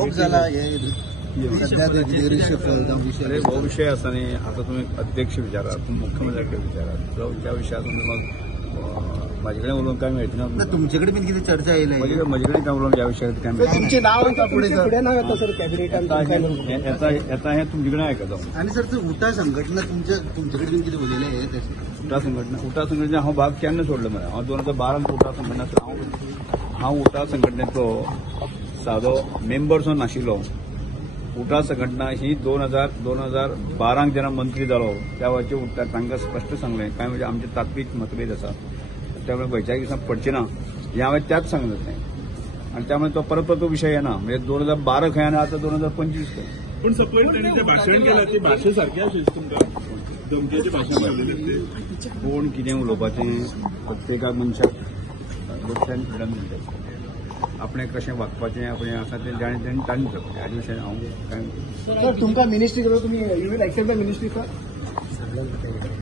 Flop झाला सध्या हो विषय असा नाही. आता तुम्ही अध्यक्ष विचारा, तुम्ही मुख्यमंत्र्याकडे विचारा, त्या विषयात तुम्ही मग माझ्याकडे बोलून काय मिळत ना. तुमच्याकडे पण किती चर्चा येईल माझ्याकडे काय बोलून या विषयात काय मिळत. तुमचे नाव पुढे नाव येतं सर कॅबिनेट याचा हे तुमच्याकडे आहे का जाऊन. आणि सर उठा संघटना तुमच्याकडे पण किती बोललेले आहे. उठा संघटना हा भाग केन्ना सोडलं मला. 2012 उठा संघटना हांव उठा संघटनेचो सादो मेंबर सुद्दां नाशिल्लो. उठा संघटना ही 2012 जेन्ना मंत्री जालो त्या वेळाचेर उठा तांकां स्पश्ट सांगलें काय म्हणजे आमचे तात्वीक मतभेद आसा त्यामुळे खंयच्याय दिसा पडचे ना हें हांवें त्याच सांगलें तें. आनी त्यामुळे तो परत तो विशय येना. म्हणजे 2012 खंय आनी आतां 2025 खंय. पण सपोज त्यांनी जे भाषण केलं ते भाशेसारखे असेल तुमकां धमकेचे भाषण घातलेले ते कोण कितें उलोवपाचें प्रत्येकाक मनशाक लोकशायेन फ्रिडम दिता. आपणें कशें वागपाचें आपणें आसा तें तांणी करपाचें. हाजे विशय हांव काय सर तुमकां मिनिस्ट्री केलो तुमी you will accept the ministry sir.